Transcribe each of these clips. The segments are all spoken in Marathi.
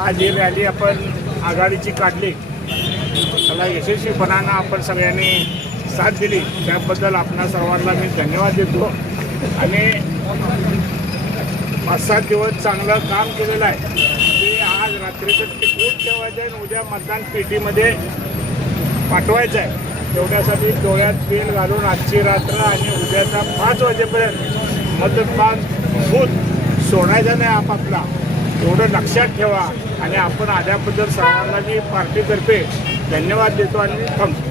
आज ही रॅली आपण आघाडीची काढली त्याला यशस्वीपणानं आपण सगळ्यांनी साथ दिली. त्याबद्दल आपणा सर्वांना मी धन्यवाद देतो. आणि पाच सात दिवस चांगलं काम केलेलं आहे. ते आज रात्रीचं टिकवून ठेवायचं आहे आणि उद्या मतदान पेटीमध्ये पाठवायचं आहे तेवढ्यासाठी डोळ्यात तेल घालून आजची रात्र आणि उद्याचा पाच वाजेपर्यंत मतदान बूथ सोडायचा नाही आपापला. एवढं लक्षात ठेवा आणि आपण आल्याबद्दल सर्वांना मी पार्टीतर्फे धन्यवाद देतो आणि थांबतो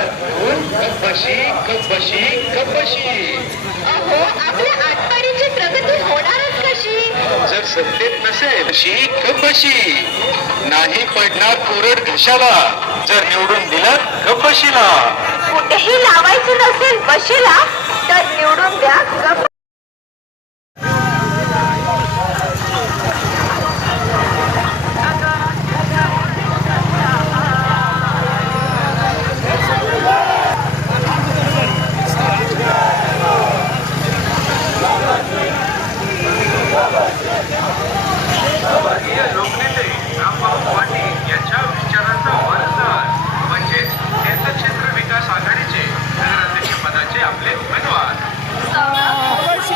कपशी कपशी कपशी अहो आपल्या आटपाडीची प्रगती होणारच कशी जर सत्तेत नसेल शी कपशी नाही पडणार कोरड घशाला. जर निवडून दिलं कपशीला कुठेही लावायचं नसेल बशीला 好好玩去